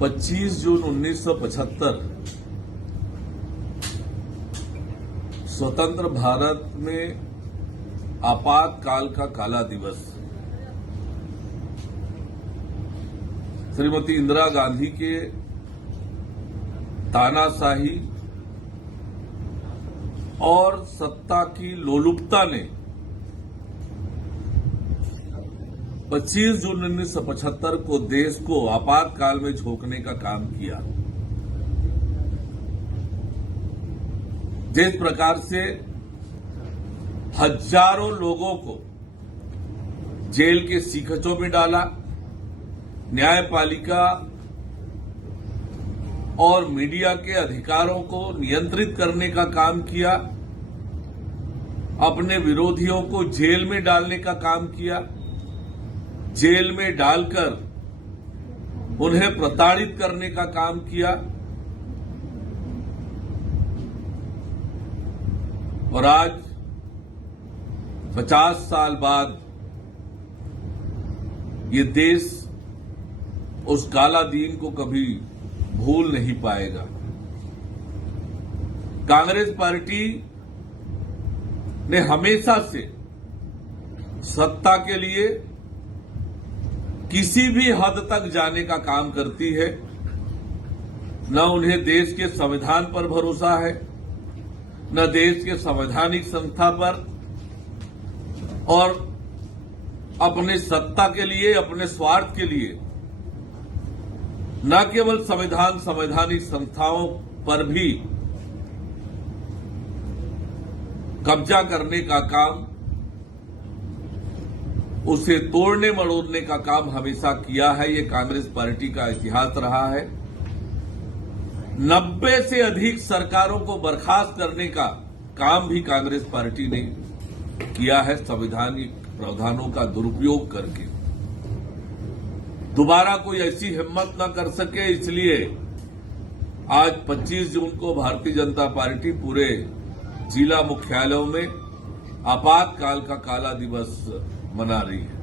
25 जून 1975 स्वतंत्र भारत में आपातकाल का काला दिवस। श्रीमती इंदिरा गांधी के तानाशाही और सत्ता की लोलुपता ने 25 जून 1975 को देश को आपातकाल में झोंकने का काम किया। जिस प्रकार से हजारों लोगों को जेल के सीखचों में डाला, न्यायपालिका और मीडिया के अधिकारों को नियंत्रित करने का काम किया, अपने विरोधियों को जेल में डालने का काम किया, जेल में डालकर उन्हें प्रताड़ित करने का काम किया और आज 50 साल बाद ये देश उस काला दिन को कभी भूल नहीं पाएगा। कांग्रेस पार्टी ने हमेशा से सत्ता के लिए किसी भी हद तक जाने का काम करती है। न उन्हें देश के संविधान पर भरोसा है, न देश के संवैधानिक संस्था पर, और अपने सत्ता के लिए, अपने स्वार्थ के लिए न केवल संवैधानिक संस्थाओं पर भी कब्जा करने का काम, उसे तोड़ने मरोड़ने का काम हमेशा किया है। ये कांग्रेस पार्टी का इतिहास रहा है। 90 से अधिक सरकारों को बर्खास्त करने का काम भी कांग्रेस पार्टी ने किया है, संवैधानिक प्रावधानों का दुरुपयोग करके। दोबारा कोई ऐसी हिम्मत न कर सके, इसलिए आज 25 जून को भारतीय जनता पार्टी पूरे जिला मुख्यालयों में आपातकाल का काला दिवस मना रही है।